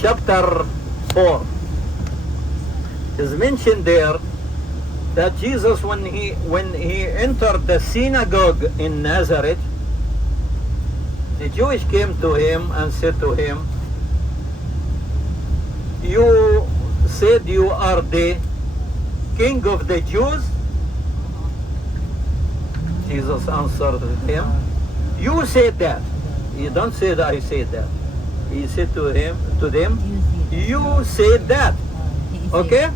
chapter 4 is mentioned there that Jesus, when he entered the synagogue in Nazareth, the Jewish came to him and said to him, "You said you are the king of the Jews?" Jesus answered him, "You said that." You don't say that I said that. He said to them, "You said that." Okay?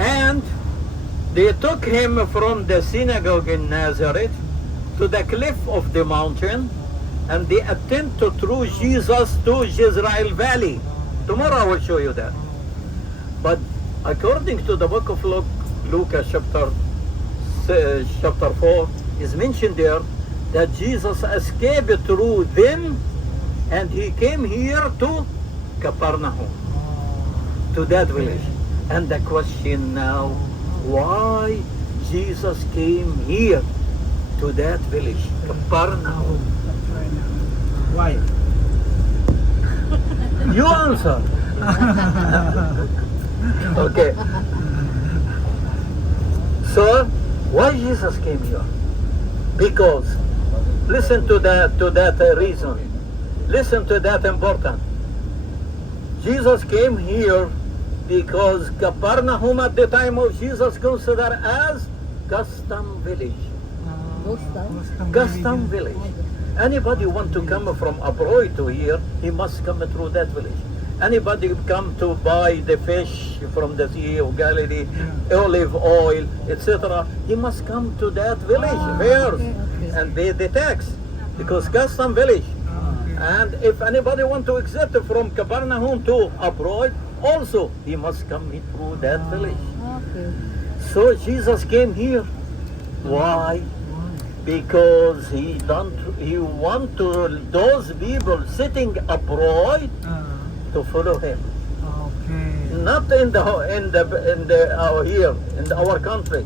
And they took him from the synagogue in Nazareth to the cliff of the mountain, and they attempt to throw Jesus to Jezreel Valley. Tomorrow I will show you that. But according to the book of Luke chapter 4, is mentioned there that Jesus escaped through them, and he came here to Capernaum, to that village. And the question now, why Jesus came here to that village, Capernaum? Why? You answer. Okay. So, why Jesus came here? Because, listen to that reason. Listen to that important. Jesus came here because Capernaum at the time of Jesus considered as custom village. Custom village. Anybody want to come from abroad to here, he must come through that village. Anybody come to buy the fish from the Sea of Galilee, olive oil, etc., he must come to that village first and pay the tax, because custom village. And if anybody want to exit from Capernaum to abroad, also he must come through that village. So Jesus came here. Why? Because he want to those people sitting abroad to follow him. Not in our country,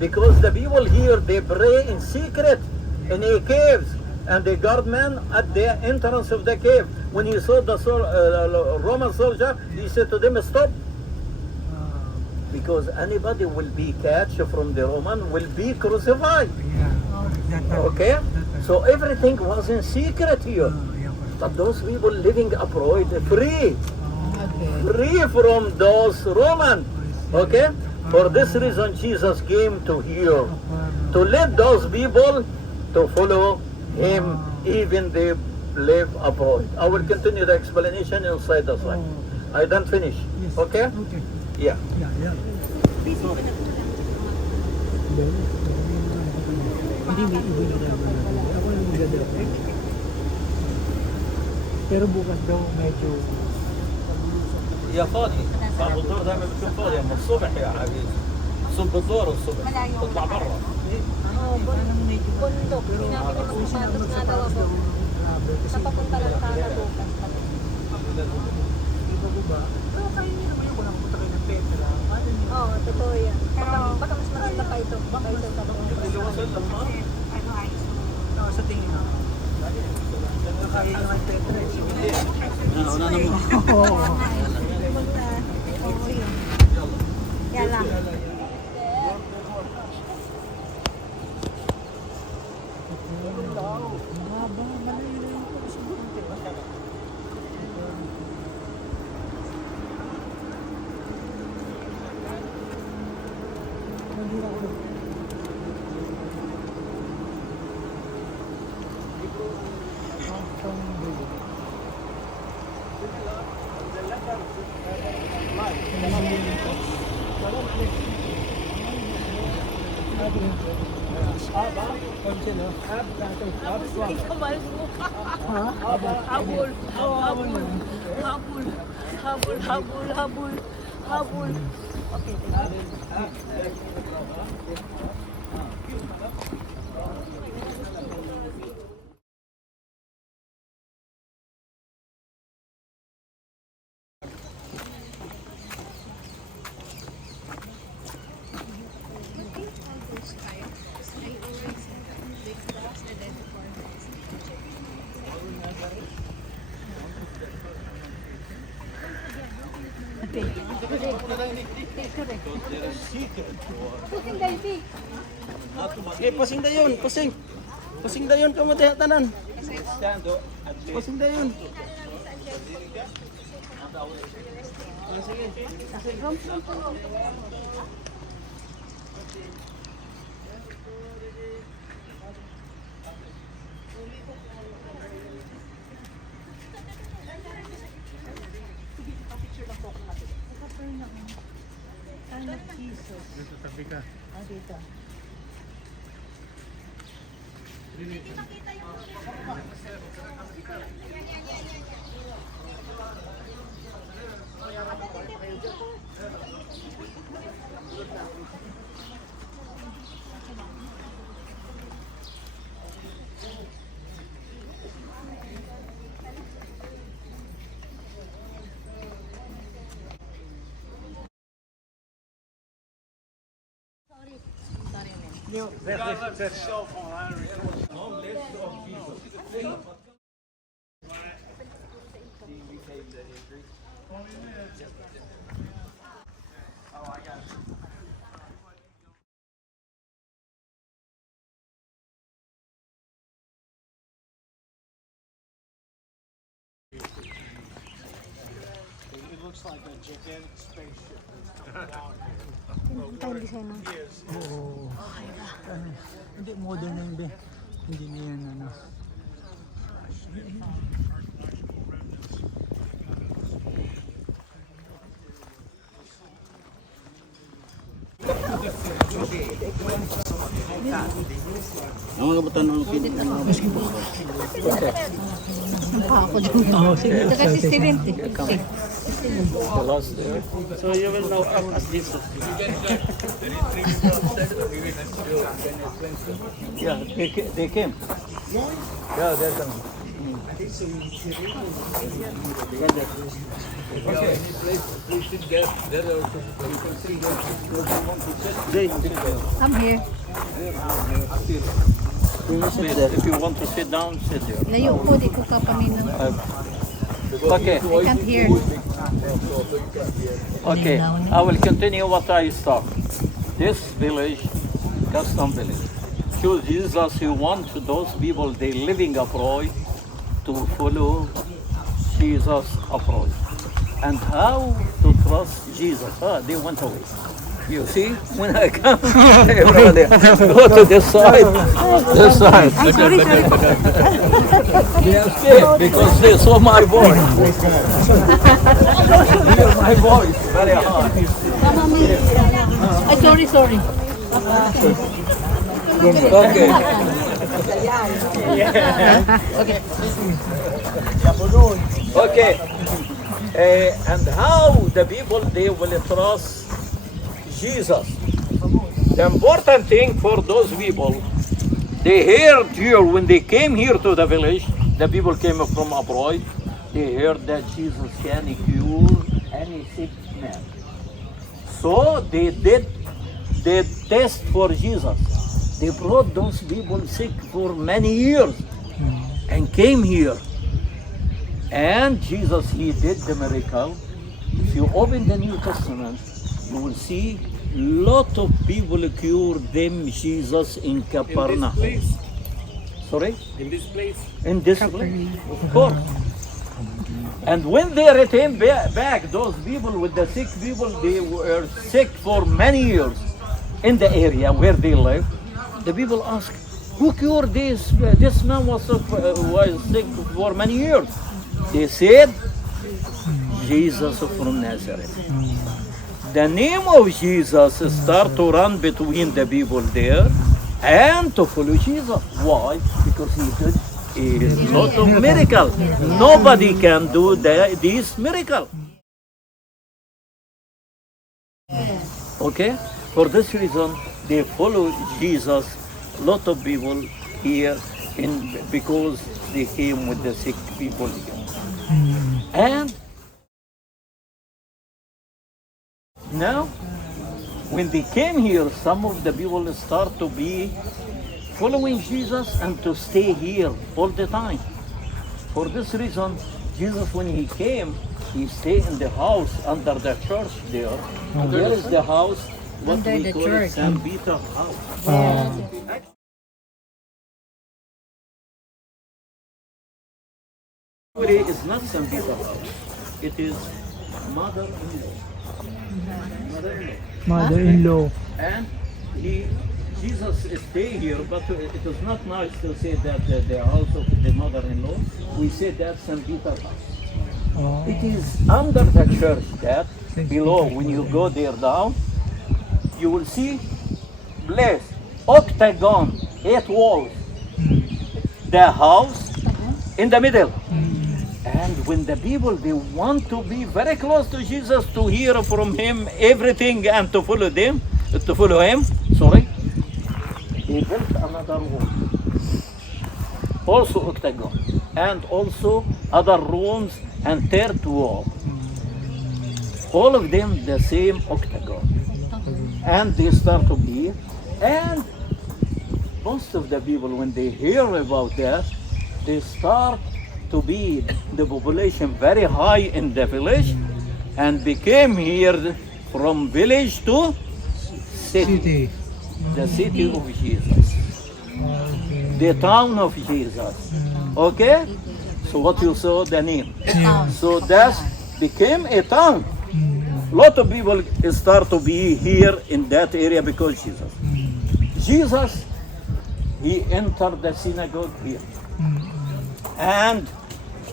because the people here, they pray in secret in a caves, and the guardman at the entrance of the cave, when he saw the Roman soldier, he said to them, "Stop," because anybody will be catched from the Roman will be crucified. Okay, so everything was in secret here. But those people living abroad, free from those Romans. Okay? For this reason, Jesus came to here, to let those people to follow him, even they live abroad. I will continue the explanation inside the slide. I don't finish. Okay? Yeah. Pero bukas daw medyo يا فاضي بعد الظهر دائما بتكون فاضي، اما الصبح يا حبيبي صب الظهر والصبح تطلع برا. Bundok. Sinabi niya magpapatos nga daw ako. Sa papunta lang sana bukas. iba ba? Pero kayo niyo naman yung walang punta kayo ng Petra. Oo, totoo yan. Baka mas maganda pa ito. Baka ito sa Sa tingin mo. Kaya yung ay Petra. Una na mo. Oo, yun. Yan lang. Habol. Okay, Pusing kayo, Pi. Okay, pasing dayon, pasing. Pasing dayon ka mo tanan. Pasing dayon. It looks like a gigantic spaceship. Time design na. Oo. Hindi modern na yun, be. Hindi na yan, ano. Ang mga butan ng lupit. Ako din. Oo, sige. Ito kasi Steven. So you will now act as Jesus. Yeah, they came. Yeah, they're coming. Okay. I'm here. If you want to sit down, sit there. Layo po, di ko kapaninang. Okay. I can't hear. Okay, I will continue what I started. This village, custom village, shows Jesus he wants those people they living abroad to follow Jesus abroad. And how to trust Jesus? They went away. You see, when I come, everybody go to this side, this side. Ay, sorry. They are scared because they saw my voice. Hear my voice very hard. Ay, sorry. Okay. Okay. And how the people they will trust Jesus. The important thing for those people, they heard here when they came here to the village, the people came from abroad, they heard that Jesus can cure any sick man. So they test for Jesus. They brought those people sick for many years and came here. And Jesus, he did the miracle. If you open the New Testament, you will see lot of people cure them Jesus in Capernaum. Sorry? In this place, In this place, of course. And when they returned back, those people with the sick people, they were sick for many years in the area where they live. The people asked, who cured this? This man was sick for many years. They said, Jesus from Nazareth. The name of Jesus start to run between the people there and to follow Jesus. Why? Because he did a lot of miracle. Nobody can do this miracle. Okay? For this reason, they follow Jesus. Lot of people here because they came with the sick people. And now, when they came here, some of the people start to be following Jesus and to stay here all the time. For this reason, Jesus, when he came, he stay in the house under the church there. There is the house, what Under we the call church. it St. Peter house. Actually, it's not St. Peter house. It is mother-in-law. Mother-in-law. Mother-in-law. And Jesus stay here, but it is not nice to say that the house of the mother-in-law. We say that St. Peter house. Oh. It is under the church that St. below, Peter. when you go there down, you will see place, octagon, 8 walls. The house in the middle. And when the people, they want to be very close to Jesus, to hear from him everything and to follow him, sorry, they built another wall. Also octagon. And also other rooms and third wall. All of them the same octagon. And they start to be, and most of the people, when they hear about that, they start to be the population very high in the village, and became here from village to city, City. the city of Jesus, Okay. the town of Jesus. Okay? So what you saw, the name. So that became a town. Lot of people start to be here in that area because Jesus. Jesus, he entered the synagogue here and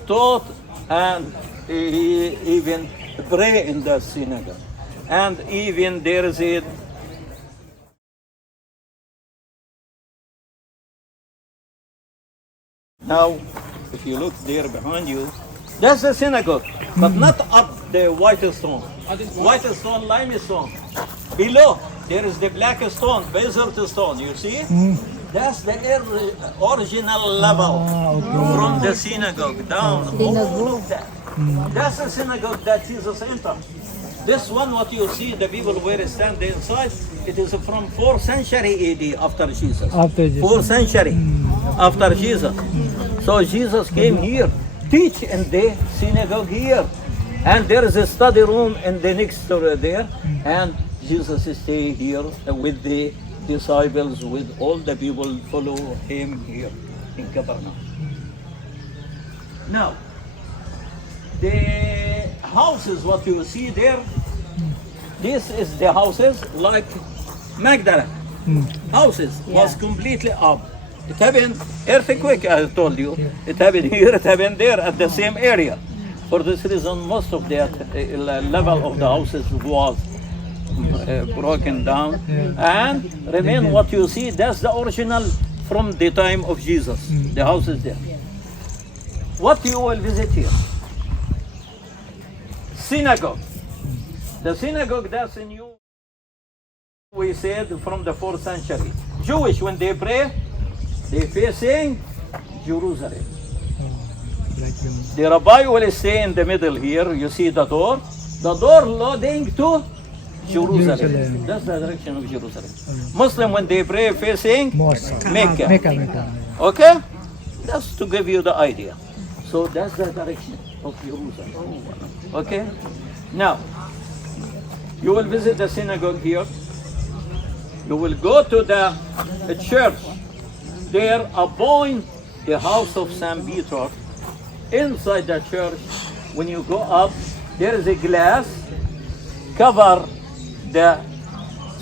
taught, and he even pray in the synagogue. And even there is a now, if you look there behind you, that's the synagogue, but not up the white stone. White stone, limestone. Below, there is the black stone, basalt stone. You see? That's the original level from the synagogue down. All of that. That's the synagogue that Jesus entered. This one, what you see, the people were standing inside, it is from 4th century AD after Jesus. After Jesus. 4th century after Jesus. So Jesus came here, teach in the synagogue here. And there is a study room in the next door there. And Jesus stayed here with the disciples, with all the people follow him here in Capernaum. Now, the houses, what you see there, this is the houses like Magdala. Houses was completely up. It happened earthquake, I told you. It happened here, it happened there at the same area. For this reason, most of the level of the houses was broken down. And remain what you see, that's the original from the time of Jesus. The house is there. What you will visit here? Synagogue. The synagogue that's in you, we said from the 4th century. Jewish, when they pray, they facing Jerusalem. The rabbi will stay in the middle here. You see the door leading to Jerusalem. Jerusalem. That's the direction of Jerusalem. Muslim, when they pray, facing Mosque. Mecca. Mecca. Okay? That's to give you the idea. So that's the direction of Jerusalem. Okay? Now, you will visit the synagogue here. You will go to the church. There, appoint the house of St. Peter. Inside the church, when you go up, there is a glass cover the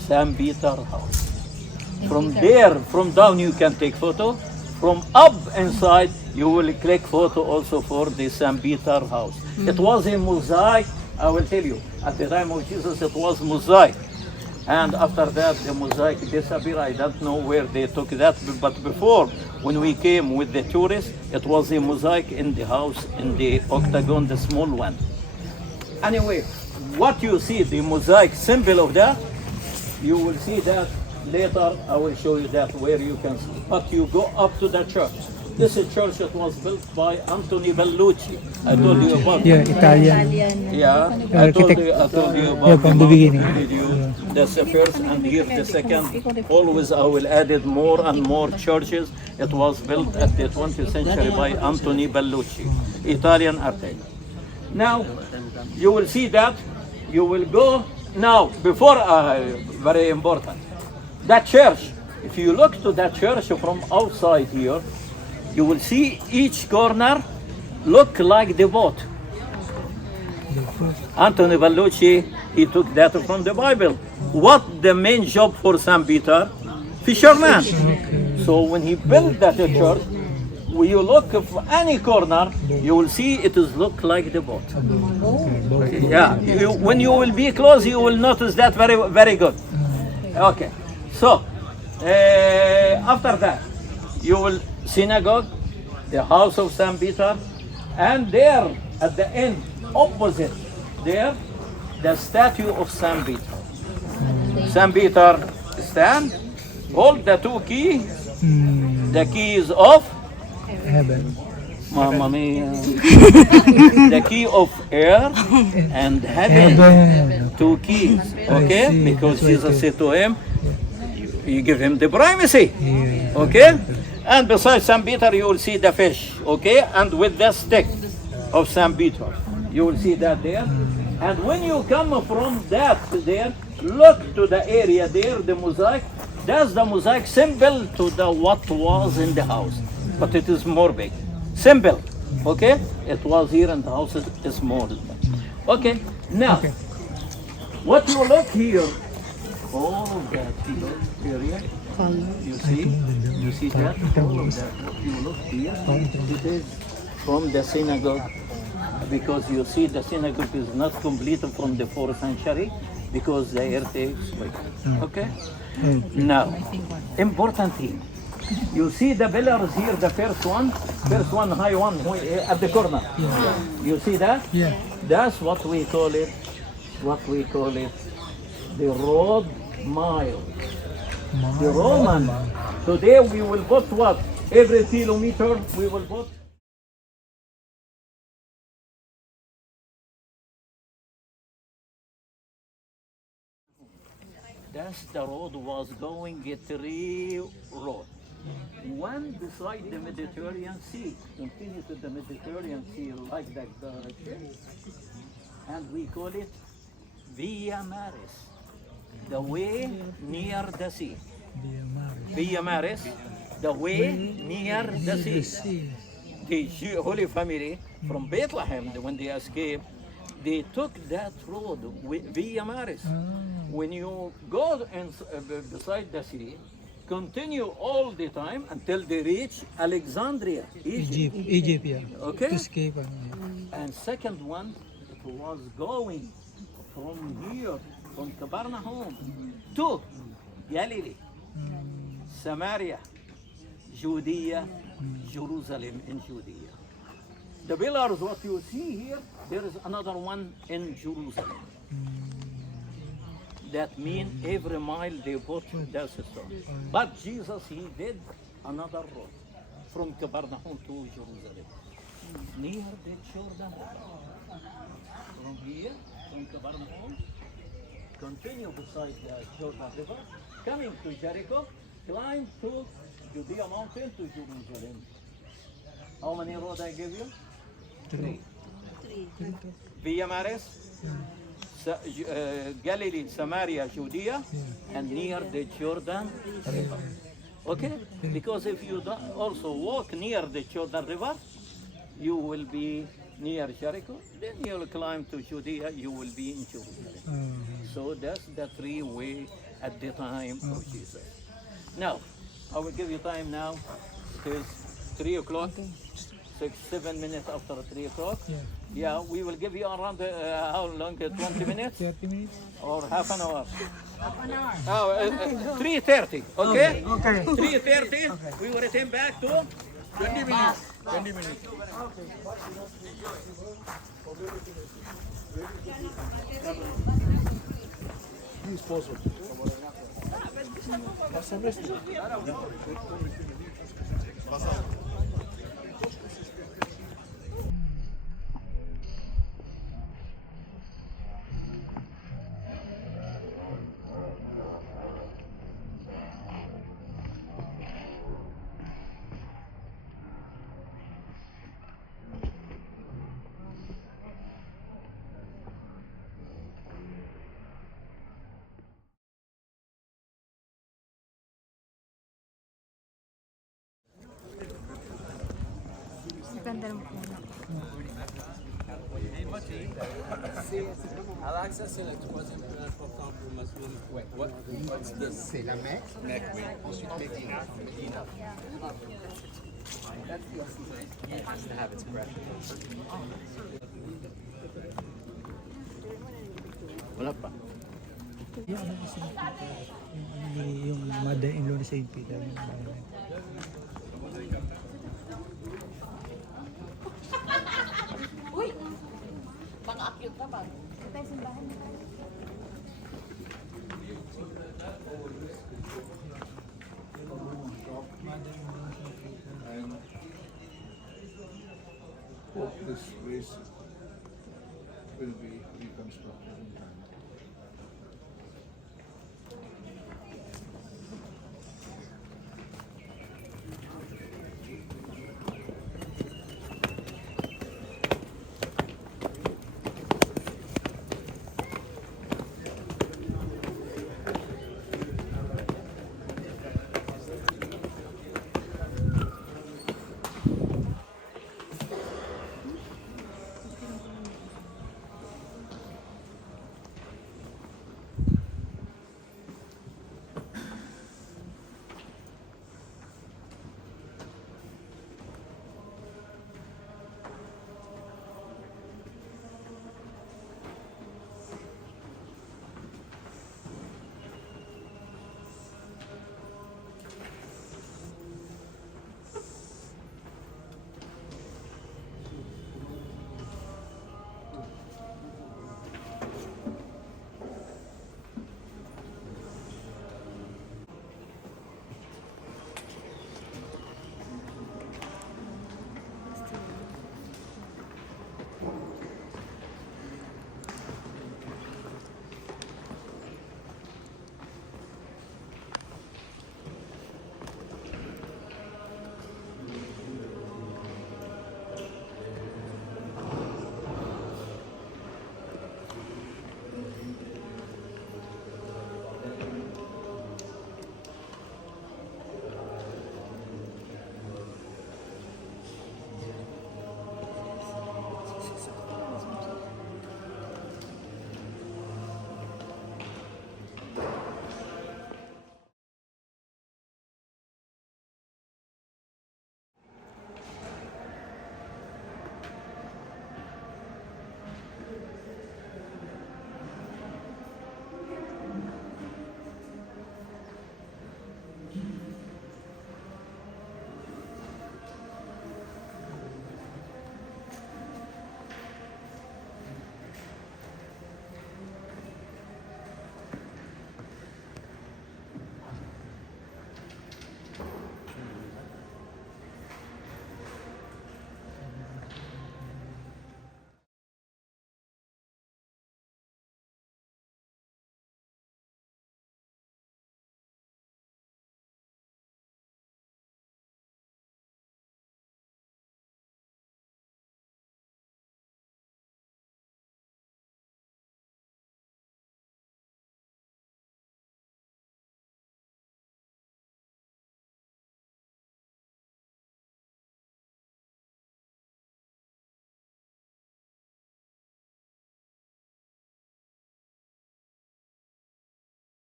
St. Peter house. From there, from down you can take photo. From up inside, you will click photo also for the St. Peter house. It was a mosaic, I will tell you. At the time of Jesus, it was mosaic. And after that, the mosaic disappeared. I don't know where they took that, but before, when we came with the tourists, it was a mosaic in the house, in the octagon, the small one. Anyway, what you see, the mosaic symbol of that, you will see that later. I will show you that where you can see. But you go up to the church. This is church that was built by Anthony Bellucci. I told you about Yeah, it. Italian. Yeah, I told you about Yeah, from the Mount beginning. Video. That's the first, and here the second. Always I will add it more and more churches. It was built at the 20th century by Anthony Bellucci, Italian architect. Now, you will see that. You will go now, before, very important, that church. If you look to that church from outside here, you will see each corner look like the boat. Anthony Ballucci, he took that from the Bible. What the main job for St. Peter? Fisherman. So when he built that church, when you look at any corner, you will see it is look like the boat. Yeah, when you will be close, you will notice that very, very good. Okay, so after that, you will synagogue, the house of St. Peter, and there at the end, opposite there, the statue of St. Peter. St. Peter stand, hold the two keys, the keys of Heaven. Mamma mia. The key of earth and heaven. Heaven. Two keys. Okay? see. Because That's Jesus right. said to him, you give him the primacy. Yeah. Okay? And besides St. Peter, you will see the fish. Okay? And with the stick of St. Peter. You will see that there. And when you come from that there, look to the area there, the mosaic. That's the mosaic symbol to the what was in the house. But it is more big. Symbol. Okay? It was here and the house is small. Okay? Now, what you look here, all of that here, area, you see that? All of that, what you look here, it is from the synagogue, because you see the synagogue is not completed from the 4th century, because the earthquake. Okay? Now, important thing. You see the pillars here, the first one, high one, at the corner. You see that? Yeah. That's what we call it, the road mile. The Roman. Today we will put what? Every kilometer we will put. That's the road was going a three road. One beside the Mediterranean Sea, continue to the Mediterranean Sea like that direction, and we call it Via Maris, the way near the sea. Via Maris, the way near the sea. The Holy Family from Bethlehem, when they escaped, they took that road, Via Maris. When you go beside the sea, continue all the time until they reach Alexandria, Egypt. Egypt, yeah. Okay? To escape. And second one, it was going from here, from Capernaum to Galilee, Samaria, Judea, Jerusalem in Judea. The pillars, what you see here, there is another one in Jerusalem. That means every mile they put that stone. But Jesus, he did another road from Capernaum to Jerusalem, near the Jordan River. From here, from Capernaum, continue beside the Jordan River, coming to Jericho, climb to Judea mountain to Jerusalem. How many roads I give you? Three. Via Maris, Galilee, Samaria, Judea, and near the Jordan River. Okay? Because if you don't also walk near the Jordan River, you will be near Jericho, then you will climb to Judea, you will be in Jerusalem. So that's the three way at the time of Jesus. Now, I will give you time now. It is 3 o'clock. 7 minutes after 3 o'clock. Yeah, we will give you around how long? 20 minutes 30 minutes? or half an hour? Half an hour. Oh, 3:30. Okay. Okay. 3:30. We will return back to 20 minutes. 20 minutes. Please pause it. Ganda ng puno. Al-Aqsa, c'est la troisième plus importante pour Muslim. What's this? C'est la Mecque. Mecque, oui. Ensuite Médina. Wala pa. Yung ano ni St. Peter, yung mother-in-law ni St. Peter. Yung Uy! Mga acute naman. Ito yung simbahan nila. And hope this race will be reconstructed in time.